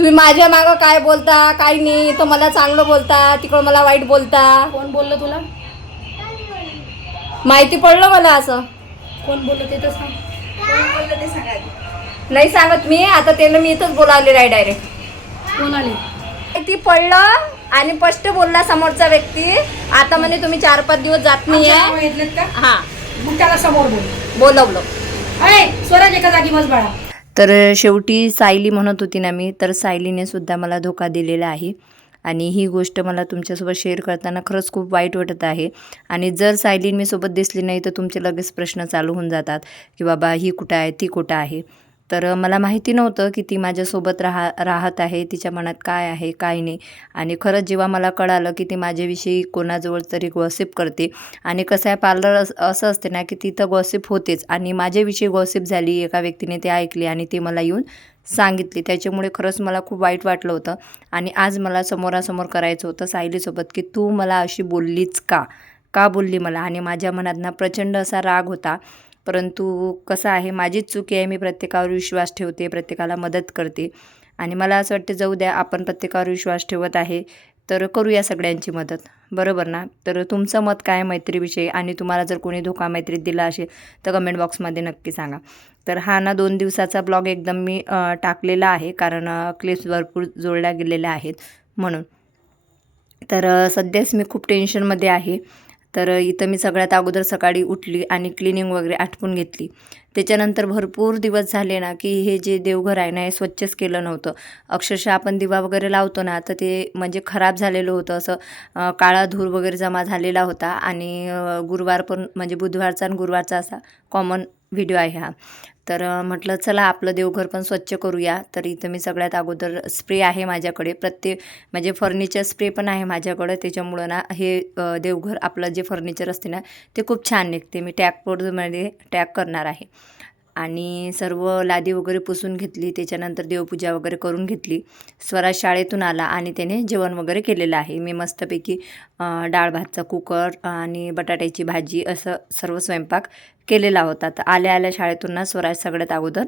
तुम्ही माझ्या मागं काय बोलता काय नाही तर मला चांगलं बोलता तिकडं मला वाईट बोलता. कोण बोललं तुला? माहिती पडलं मला असं. कोण बोललं ते तर सांग. नाही सांगत मी आता त्याला मी इथंच बोलावलेलं आहे डायरेक्ट कोण आले? माहिती पडलं आणि स्पष्ट बोलला समोरचा व्यक्ती. आता म्हणे तुम्ही चार पाच दिवस जात आमच्या नाहीये. नावं घेतलेत का? हा. मग त्याला समोर बोल. बोलवलं. अय स्वराज एका जागी बस बाळा. तर शेवटी सायली म्हणत होती ना मी तर सायलीने सुद्धा मला धोका दिलेला आहे. आणि ही गोष्ट मला तुमच्यासोबत शेअर करताना खरंच खूप वाईट वाटत आहे. आणि जर सायलीन मी सोबत दिसली नाही तर तुमचे लगेच प्रश्न चालू होऊन जातात की बाबा ही कुठं आहे ती कुठं आहे? तर मला माहिती नव्हतं की ती माझ्यासोबत राहा राहत आहे तिच्या मनात काय आहे काय नाही. आणि खरंच जेव्हा मला कळालं की ती माझ्याविषयी कोणाजवळ तरी गॉसिप करते आणि कसं आहे पार्लर असं असते ना की तिथं गॉसिप होतेच आणि माझ्याविषयी गॉसिप झाली एका व्यक्तीने ते ऐकली आणि ते मला येऊन सांगितली. त्याच्यामुळे खरंच मला खूप वाईट वाटलं होतं आणि आज मला समोरासमोर करायचं होतं सायलीसोबत की तू मला अशी बोललीच का? का बोलली मला? आणि माझ्या मनात ना प्रचंड असा राग होता परंतु कसं आहे माझीच चुकी आहे मी प्रत्येकावर विश्वास ठेवते प्रत्येकाला मदत करते. आणि मला असं वाटतं जाऊ द्या आपण प्रत्येकावर विश्वास ठेवत आहे तर करूया सगळ्यांची मदत. बरोबर ना? तर तुमचं मत काय मैत्रीविषयी? आणि तुम्हाला जर कोणी धोका मैत्रीत दिला असेल तर कमेंट बॉक्समध्ये नक्की सांगा. तर हा ना दोन दिवसाचा ब्लॉग एकदम मी टाकलेला आहे कारण क्लिप्स भरपूर जोडल्या गेलेल्या आहेत म्हणून. तर सध्याच मी खूप टेन्शनमध्ये आहे. तर इथं मी सगळ्यात अगोदर सकाळी उठली आणि क्लिनिंग वगैरे आटपून घेतली. त्याच्यानंतर भरपूर दिवस झाले ना की हे जे देवघर आहे ना हे स्वच्छच केलं नव्हतं. अक्षरशः आपण दिवा वगैरे लावतो ना तर ते म्हणजे खराब झालेलं होतं. असं काळा धूर वगैरे जमा झालेला होता आणि गुरुवार पण म्हणजे बुधवारचा आणि गुरुवारचा असा कॉमन व्हिडिओ आहे हा. तर म्हटलं चला आपलं देवघर पण स्वच्छ करूया. तर इथं मी सगळ्यात अगोदर स्प्रे आहे माझ्याकडे. प्रत्येक म्हणजे फर्निचर स्प्रे पण आहे माझ्याकडं. त्याच्यामुळं ना हे देवघर आपलं जे फर्निचर असते ना ते खूप छान निघते. मी टॅग टॅग करणार आहे. आणि सर्व लादी वगैरे पुसून घेतली त्याच्यानंतर देवपूजा वगैरे करून घेतली. स्वराज शाळेतून आला आणि त्याने जेवण वगैरे केलेलं आहे. मी मस्तपैकी डाळ भातचा कुकर आणि बटाट्याची भाजी असं सर्व स्वयंपाक केलेला होता. तर आल्या आल्या शाळेतून ना स्वराज सगळ्यात अगोदर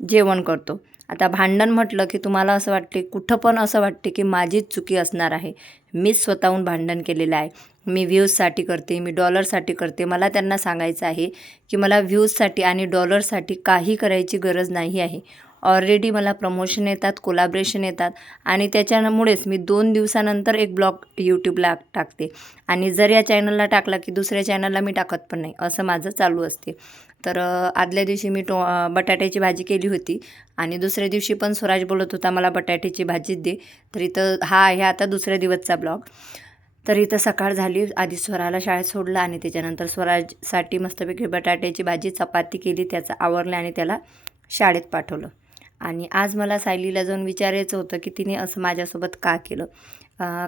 जेवण करतो. आता भांडण म्हटलं की तुम्हाला असं वाटते कुठं पण असं वाटते की माझीच चुकी असणार आहे. मीच स्वतःहून भांडण केलेलं आहे. मी व्ह्यूजसाठी करते मी डॉलरसाठी करते. मला त्यांना सांगायचं आहे की मला व्ह्यूजसाठी आणि डॉलरसाठी काही करायची गरज नाही आहे. ऑलरेडी मला प्रमोशन येतात कोलाब्रेशन येतात आणि त्याच्यामुळेच मी दोन दिवसानंतर एक ब्लॉग यूट्यूबला टाकते. आणि जर या चॅनलला टाकला की दुसऱ्या चॅनलला मी टाकत पण नाही. असं माझं चालू असते. तर आदल्या दिवशी मी टो बटाट्याची भाजी केली होती आणि दुसऱ्या दिवशी पण स्वराज बोलत होता मला बटाट्याची भाजीच दे. तर इथं हा आहे आता दुसऱ्या दिवसचा ब्लॉग तर इथं सकाळ झाली. आधी स्वराला शाळेत सोडलं आणि त्याच्यानंतर स्वराजसाठी मस्तपैकी बटाट्याची भाजी चपाती केली त्याचं आवरलं आणि त्याला शाळेत पाठवलं. आणि आज मला सायलीला जाऊन विचारायचं होतं की तिने असं माझ्यासोबत का केलं?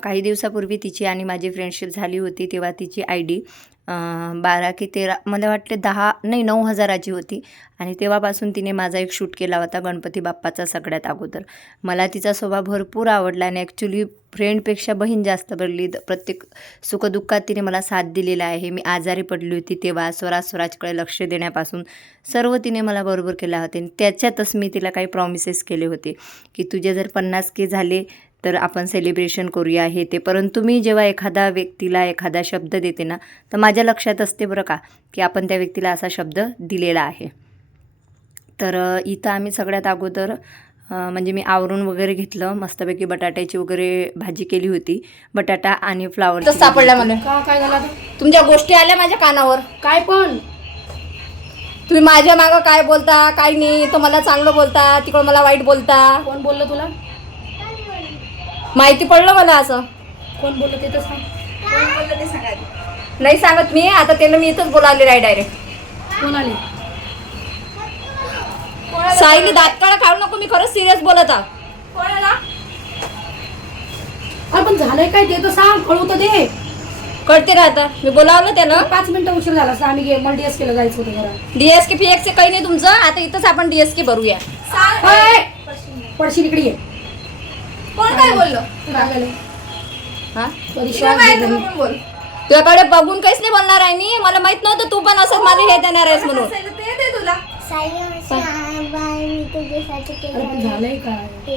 काही दिवसापूर्वी तिची आणि माझी फ्रेंडशिप झाली होती तेव्हा तिची आय डी बारा की तेरा मला वाटते दहा नाही नऊ हजाराची होती. आणि तेव्हापासून तिने माझा एक शूट केला होता गणपती बाप्पाचा सगळ्यात अगोदर. मला तिचा स्वभाव भरपूर आवडला आणि ॲक्च्युली फ्रेंडपेक्षा बहीण जास्त पडली प्रत्येक सुखदुःखात तिने मला साथ दिलेला आहे. मी आजारी पडली होती तेव्हा स्वराज स्वराजकडे लक्ष देण्यापासून सर्व तिने मला बरोबर केला होते. आणि त्याच्यातच मी तिला काही प्रॉमिसेस केले होते की तुझे जर पन्नास के झाले तर आपण सेलिब्रेशन करूया हे ते. परंतु मी जेव्हा एखादा व्यक्तीला एखादा शब्द देते ना तर माझ्या लक्षात असते बरं का की आपण त्या व्यक्तीला असा शब्द दिलेला आहे. तर इथं आम्ही सगळ्यात अगोदर म्हणजे मी आवरून वगैरे घेतलं मस्तपैकी बटाट्याची वगैरे भाजी केली होती. बटाटा आणि फ्लावर सापडला मला का काय झालं? तुमच्या गोष्टी आल्या माझ्या कानावर. काय पण? तुम्ही माझ्या मागं काय बोलता काय नाही तर मला चांगलं बोलता तिकडं मला वाईट बोलता. कोण बोललं तुला? माहिती पडलं मला असं. कोण बोललं ते तर सांग. नाही सांगत मी आता त्याला मी इथंच बोलावलेलं आहे डायरेक्ट कोण आले? साईनी दात काढा काढू नको मी खरंच सिरियस बोलत अरे पण झालंय काय ते तर सांग कळू तर दे. कळते का आता? मी बोलावलं त्यानं. पाच मिनिटं उशीर झाला असं आम्ही मल्टीएस केलं जायचं होतं जरा डीएसके पीएक्स काही नाही तुमचं. आता इथंच आपण डीएसके भरूया. अय! पडशील इकडे ये. कोण काय बोललं? हा. तुझ्याकडे बघून काहीच नाही बोलणार आहे मी. मला माहीत नव्हतं तू पण असं मला हे देणार आहेस म्हणून. साई बाय मी तुझ्यासाठी अरे पण केलं झालंय काय?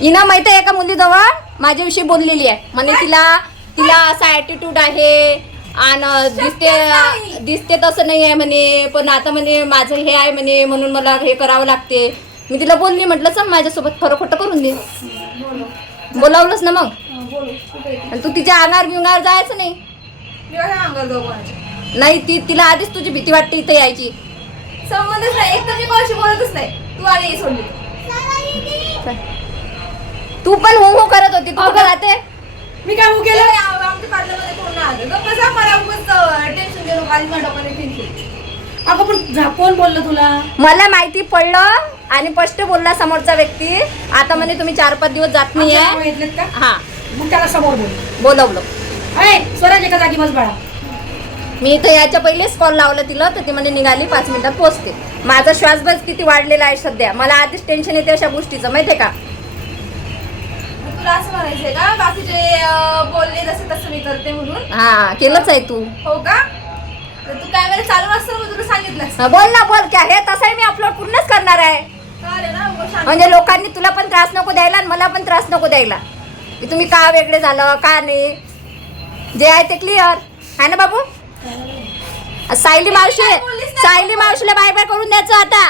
हिना माहिती आहे एका मुलीजवळ? माझ्याविषयी बोललेली आहे. म्हणे तिला तिला असा ॲटिट्यूड आहे. आणि दिसते दिसते तसं नाही आहे म्हणे. पण आता म्हणे माझं हे आहे म्हणे म्हणून मला हे करावं लागते. मी तिला बोलली म्हटलं चल माझ्यासोबत खरं खोटं करून दे. बोलावलंच ना मग? आणि तू तिच्या अंगावर बिंगावर जायचं नाही. नाही ती तिला आधीच तुझी भीती वाटते इथं यायची. संबंधच नाही. एक तर मी कोणाशी बोलतच नाही. तू हे सोडली. तू पण हो हो करत होती. तू राहते? मी काय हो केलं? आमच्या पार्लरमध्ये कोण आलं. गप्प बसा मला उगाच टेन्शन माझ्या टेन्शन अगं पण कोण बोललं तुला? मला माहिती पडलं. आणि स्पष्ट बोलला समोरचा व्यक्ती. आता म्हणे तुम्ही चार पाच दिवस जात घेतलेत का? हा. मग त्याला समोर बोल. बोलवलं. अरे स्वराज एका जागी बस बाळा. मी इथं याच्या पहिलेच कॉल लावलं तिला तर ती म्हणे निघाली पाच मिनिटात पोहोचते. माझा श्वासबस किती वाढलेला आहे सध्या. मला आधीच टेन्शन येते अशा गोष्टीचं माहितीये का? तुला असं म्हणायचंय का? बाकीचे अं, बोलले जसे तसं मी करते म्हणून. हा केलंच आहे तू. हो का? तर तू कॅमेरा चालू असतं मग तुला सांगितलं हा, बोल ना बोल. क्या हे? तसंही मी अपलोड पूर्णच करणार आहे. म्हणजे लोकांनी तुला पण त्रास नको द्यायला आणि मला पण त्रास नको द्यायला. की तुम्ही का वेगळे झालं का नाही? जे आहे ते क्लिअर आहे ना बाबू? सायली मावशी? सायली मावशीला बाय बाय करून द्यायचं आता.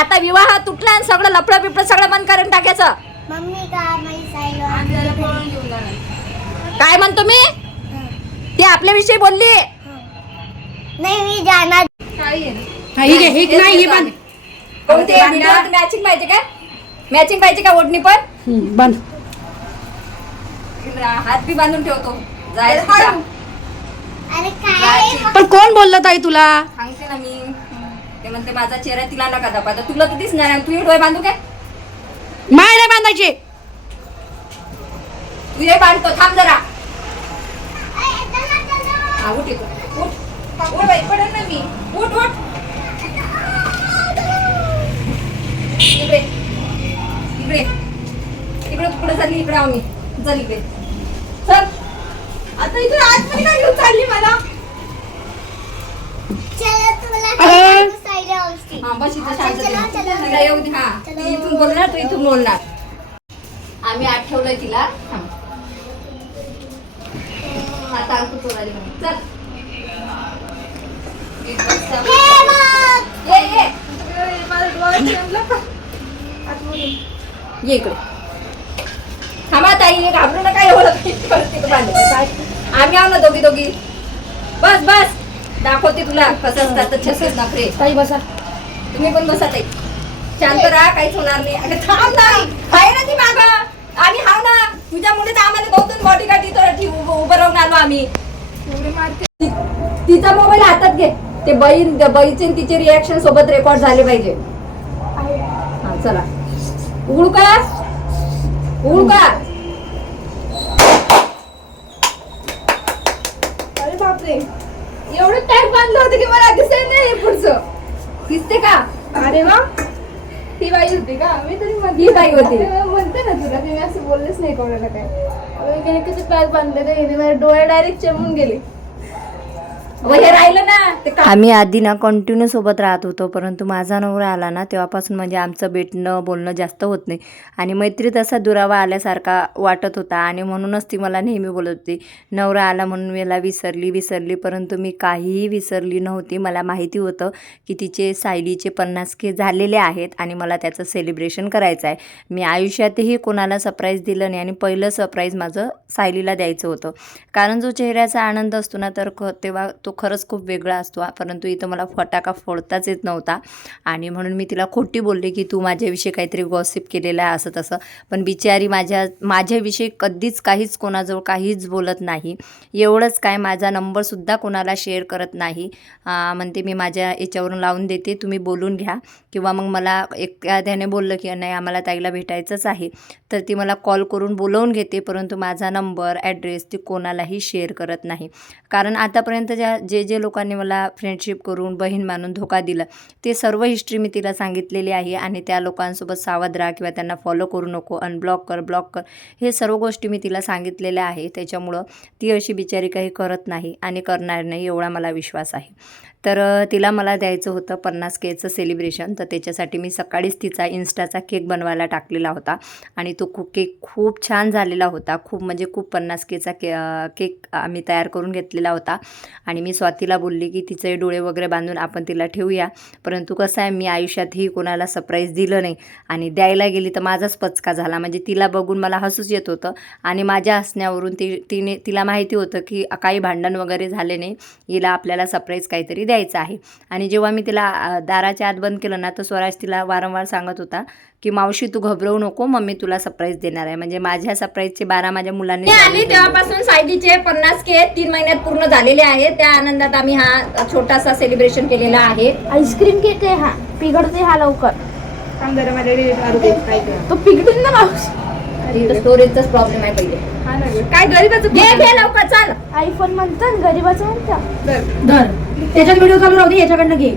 आता विवाह तुटला आणि सगळं लफडं बिपडं सगळं बंद करून टाकायचं. काय म्हणतो मी? ती आपल्याविषयी बोलली. नाही मी जाणार. हा, ही ही नाही मॅचिंग पाहिजे काय मॅचिंग पाहिजे का ओढणी पण? हम्म, बांध. हात बी बांधून ठेवतो. जायचं हाड. तिच्या. अरे काय? पण कोण बोललं ताई तुला? सांगते ना मी. ते म्हणते माझा चेहरा तिला नका दाखवा आता तुला तर दिसणार आहे. तू हे डोळे बांधू काय? माय नाही बांधायचे. तू हे बांधतो. थांब जरा. हा उठ इकडे. उठ. उठ बाई, पडेल ना मी. उठ उठ. इकडे. इकडे. इकडे पुढे चालली इकडे आम्ही. चल इकडे. चल. आता इथून आतमध्ये काय घेऊन चालली मला? हा. बस इथं शांत येऊ दे. हा ती इथून बोलणार तू इथून बोलणार. आम्ही आठवलंय तिला. आता अंकू चोराली. चल. हे. ये ये माझा डोळा ये इकडे. थांबा ताई घाबरू नका एवढं आम्ही आहो ना दोघी दोघी. बस बस. दाखवते तुला. कसं असतात तर छत्तीस नखरे ताई बसा. तुम्ही पण बसा ताई. शांत राहा काहीच होणार नाही. अगं थांब ना. आहे ना ती माग? आम्ही हाव ना. तुझ्यामुळे तर आम्हाला दोन दोन बॉडी गार्ड इथं ठेव- उभं राहून आलो आम्ही. तिचा मोबाईल हातात घे. ते बाई बाईचे आणि तिचे रिॲक्शन सोबत रेकॉर्ड झाले पाहिजे. चला. उघडू का? उघडू का? अरे बापरे. एवढं टॅग बांधलं होतं की मला दिसायला नाही पुढचं. दिसते का? अरे वा. ही बाई होती का? मी तरी ही बाई होती. म्हणते ना तुला. की मी असं बोललेच नाही कोणाला काय. अरे गेले कसे पॅक बांधले रे. हिने माझे डोळे डायरेक्ट चेमून गेले. राहिलं ना ते आम्ही आधी ना कंटिन्यू सोबत राहत होतो परंतु माझा नवरा आला ना तेव्हापासून म्हणजे आमचं भेटणं बोलणं जास्त होत नाही. आणि मैत्री तसा दुरावा आल्यासारखा वाटत होता आणि म्हणूनच ती मला नेहमी बोलत होती. नवरा आला म्हणून मला विसरली विसरली परंतु मी काहीही विसरली नव्हती. मला माहिती होतं की तिचे सायलीचे पन्नास के झालेले आहेत आणि मला त्याचं सेलिब्रेशन करायचं आहे. मी आयुष्यातही कोणाला सरप्राईज दिलं नाही आणि पहिलं सरप्राईज माझं सायलीला द्यायचं होतं. कारण जो चेहऱ्याचा आनंद असतो ना तर ख तेव्हा तो खरंच खूप वेगळा असतो परंतु इथं मला फटाका फोडताच येत नव्हता. आणि म्हणून मी तिला खोटी बोलले की तू माझ्याविषयी काहीतरी गॉसिप केलेलं आहे असं तसं. पण बिचारी माझ्या माझ्याविषयी कधीच काहीच कोणाजवळ काहीच बोलत नाही. एवढंच काय माझा नंबरसुद्धा कोणाला शेअर करत नाही. म्हणते मी माझ्या याच्यावरून लावून देते तुम्ही बोलून घ्या. किंवा मग मला एखाद्याने बोललं की नाही आम्हाला ताईला भेटायचंच आहे. तर ती मला कॉल करून बोलवून घेते परंतु माझा नंबर ॲड्रेस ती कोणालाही शेअर करत नाही. कारण आतापर्यंत ज्या जे जे लोकांनी मला फ्रेंडशिप करून बहीण मानून धोका दिला ते सर्व हिस्ट्री मी तिला सांगितलेली आहे आणि त्या लोकांसोबत सावध राहा किंवा त्यांना फॉलो करू नको अनब्लॉक कर ब्लॉक कर. हे सर्व गोष्टी मी तिला सांगितलेल्या आहे. त्याच्यामुळं ती अशी बिचारी काही करत नाही आणि करणार नाही एवढा मला विश्वास आहे. तर तिला मला द्यायचं होतं पन्नास केचं सेलिब्रेशन तर त्याच्यासाठी मी सकाळीच तिचा इन्स्टाचा केक बनवायला टाकलेला होता आणि तो खूप केक खूप छान झालेला होता. खूप म्हणजे खूप पन्नास केचा के केक आम्ही तयार करून घेतलेला होता आणि मी मी स्वातीला बोलली की तिचे डोळे वगैरे बांधून आपण तिला ठेवूया. परंतु कसं आहे मी आयुष्यातही कोणाला सरप्राईज दिलं नाही. आणि द्यायला गेली तर माझाच पचका झाला. म्हणजे तिला बघून मला हसूच येत होतं. आणि माझ्या हसण्यावरून ती तिने तिला माहिती होतं की काही भांडण वगैरे झाले नाही. हिला आपल्याला सरप्राईज काहीतरी द्यायचं आहे. आणि जेव्हा मी तिला दाराच्या आत बंद केलं ना तर स्वराज तिला वारंवार सांगत होता की मावशी तू घबरवू नको मम्मी तुला सरप्राईज देणार आहे. म्हणजे माझ्या सरप्राईजचे बारा माझ्या मुलांनी आली तेव्हापासून सायलीचे पन्नास के तीन महिन्यात पूर्ण झालेले आहे त्या आनंदात आम्ही हा छोटासा सेलिब्रेशन केलेला आहे. आईस्क्रीम केक आहे हा. पिघडते हा लवकर. तो पिघडून ना मावशी. स्टोरेजचाच प्रॉब्लेम आहे पहिले. हा. काय गरीबाचं घे घे लवकर चाल. आयफोन म्हणतात गरीबाचं म्हणतात. धर. त्याच्यात व्हिडिओ चालू राहू दे याच्याकडनं घे.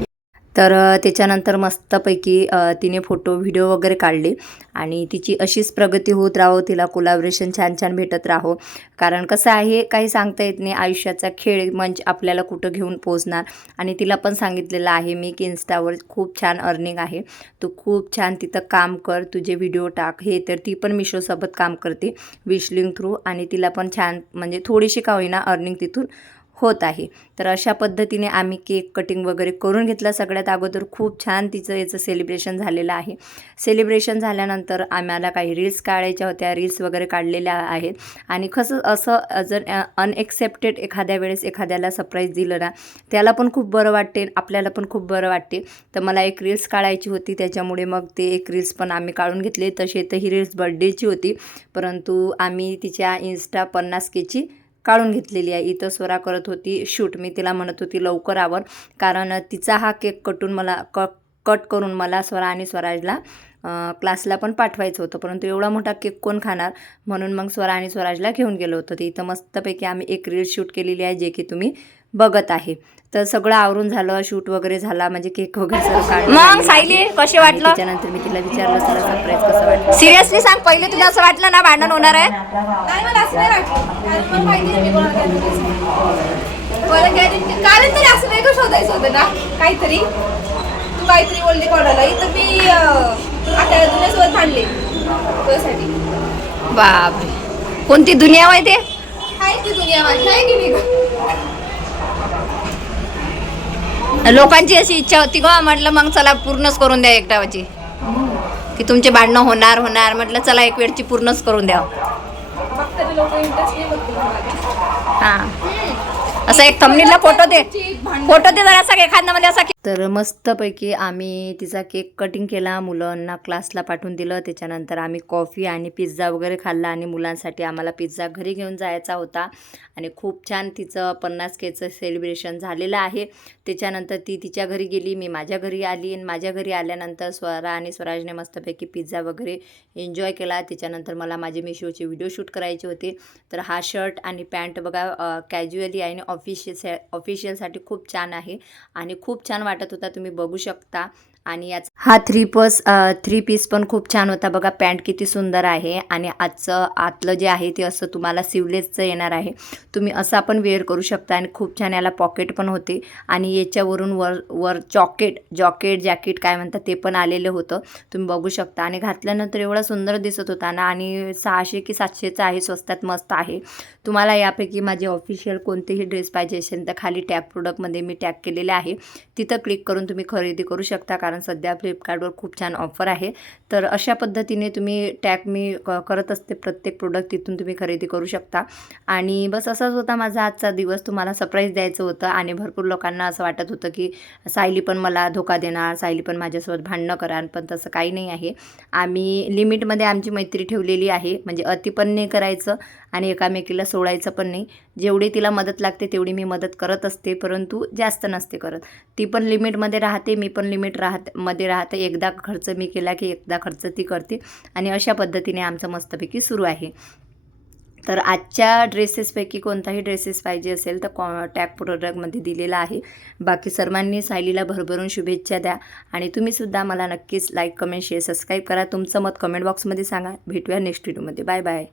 तर त्याच्यानंतर मस्तपैकी तिने फोटो व्हिडिओ वगैरे काढले आणि तिची अशीच प्रगती होत राहो तिला कोलॅबरेशन छान छान भेटत राहो. कारण कसं आहे काही सांगता येत नाही आयुष्याचा खेळ मंच आपल्याला कुठं घेऊन पोचणार आणि तिला पण सांगितलेलं आहे मी की इन्स्टावर खूप छान अर्निंग आहे. तू खूप छान तिथं काम कर तुझे व्हिडिओ टाक. हे तर ती पण मिशोसोबत काम करते विशलिंग थ्रू आणि तिला पण छान म्हणजे थोडीशी का होईना अर्निंग तिथून होत आहे. तर अशा पद्धतीने आम्ही केक कटिंग वगैरे करून घेतला सगळ्यात अगोदर. खूप छान तिचं याचं सेलिब्रेशन झालेलं आहे. सेलिब्रेशन झाल्यानंतर आम्हाला काही रील्स काढायच्या होत्या. रील्स वगैरे काढलेल्या आहेत. आणि कसं असं जर अनएक्सेप्टेड एखाद्या वेळेस एखाद्याला सरप्राईज दिलं ना त्याला पण खूप बरं वाटते आपल्याला पण खूप बरं वाटते. तर मला एक रील्स काढायची होती. त्याच्यामुळे मग ते एक रील्स पण आम्ही काढून घेतले. तसे तर ही रील्स बड्डेची होती. परंतु आम्ही तिच्या इन्स्टा पन्नास केची काढून घेतलेली आहे. इथं स्वरा करत होती. शूट. मी तिला म्हणत होती लवकर आवर. कारण तिचा हा केक कटून मला क कट करून मला स्वरा आणि स्वराजला क्लासला पण पाठवायचं होतं. परंतु एवढा मोठा केक कोण खाणार? म्हणून मग स्वरा आणि स्वराजला घेऊन गेलो होतो. तर इथं मस्तपैकी आम्ही एक रील शूट केलेली आहे जे की तुम्ही बघत आहे. तर सगळं आवरून झालं शूट वगैरे झाला म्हणजे केक वगैरे मग सायली. कसे वाटलं? त्याच्यानंतर मी तिला विचारलं सर सरप्राईज कसं वाटलं? सिरियसली सांग पहिले तुला असं वाटलं ना भांडण होणार आहे? कारण काहीतरी. तू काहीतरी बोलली कोणाला तर मी आता दुनियासोबत भांडले. तुझ्यासाठी. बापरे. कोणती दुनिया आहे? ते आहे ती दुनिया माझी आहे की नाही लोकांची अशी इच्छा होती ग. म्हटलं मग चला पूर्णच करून द्या एकदाची की तुमचे भांडणं होणार होणार. म्हटलं चला एक वेळची पूर्णच करून द्या. हा. असा एक थंबनीला फोटो दे. फोटो दे जरा असा एखादा म्हणजे असा तर मस्तपैकी आम्ही तिचा केक कटिंग केला मुलांना क्लासला पाठवून दिलं. त्याच्यानंतर आम्ही कॉफी आणि पिझ्झा वगैरे खाल्ला आणि मुलांसाठी आम्हाला पिझ्झा घरी घेऊन जायचा होता. आणि खूप छान तिचं पन्नास केचं सेलिब्रेशन झालेलं आहे. त्याच्यानंतर ती तिच्या घरी गेली मी माझ्या घरी आली. आणि माझ्या घरी आल्यानंतर स्वरा आणि स्वराजने मस्तपैकी पिझ्झा वगैरे एन्जॉय केला. त्याच्यानंतर मला माझे मिशोचे व्हिडिओ शूट करायचे होते. तर हा शर्ट आणि पॅन्ट बघा कॅज्युअली आणि ऑफ ऑफिशियल ऑफिशियलसाठी खूप छान आहे. आणि खूप छान वाटत होता तुम्ही बघू शकता. आणि याचा हा थ्री पस थ्री पीस पण खूप छान होता. बघा पॅन्ट किती सुंदर आहे. आणि आजचं आतलं जे आहे ते असं तुम्हाला सिवलेसचं येणार आहे. तुम्ही असा पण वेअर करू शकता. आणि खूप छान याला पॉकेट पण होते. आणि याच्यावरून वर वर जॉकेट जॉकेट जॅकेट काय म्हणतात ते पण आलेलं होतं. तुम्ही बघू शकता. आणि घातल्यानंतर एवढा सुंदर दिसत होता ना. आणि सहाशे की सातशेचं आहे. स्वस्तात मस्त आहे. तुम्हाला यापैकी माझे ऑफिशियल कोणतेही ड्रेस पाहिजे असेल तर खाली टॅग प्रोडक्टमध्ये मी टॅग केलेले आहे. तिथं क्लिक करून तुम्ही खरेदी करू शकता. कारण सध्या फ्लिपकार्टवर खूप छान ऑफर आहे. तर अशा पद्धतीने तुम्ही टॅग मी क- करत असते प्रत्येक प्रोडक्ट तिथून तुम्ही खरेदी करू शकता. आणि बस असाच होता माझा आजचा दिवस. तुम्हाला सरप्राईज द्यायचं होतं आणि भरपूर लोकांना असं वाटत होतं की सायली पण मला धोका देणार सायली पण माझ्यासोबत भांडणं करान पण तसं काही नाही आहे. आम्ही लिमिटमध्ये आमची मैत्री ठेवलेली आहे. म्हणजे अति पण नाही करायचं आणि एकामेकीला सोडायचं पण नाही. जेवढी तिला मदत लागते तेवढी मी मदत करत असते परंतु जास्त नसते करत. ती पण लिमिटमध्ये राहते मी पण लिमिट राहत मध्ये राहते. एकदा खर्च मी केला की एकदा खर्च ती करते आणि अशा पद्धतीने आमचं मस्तपैकी सुरू आहे. तर आजच्या ड्रेसेसपैकी कोणताही ड्रेसेस पाहिजे असेल तर कॉ टॅग प्रोडक्टमध्ये दिलेला आहे. बाकी सर्वांनी सायलीला भरभरून शुभेच्छा द्या आणि तुम्हीसुद्धा मला नक्कीच लाईक कमेंट शेअर सबस्क्राईब करा. तुमचं मत कमेंट बॉक्समध्ये सांगा. भेटूया नेक्स्ट व्हिडिओमध्ये. Bye bye.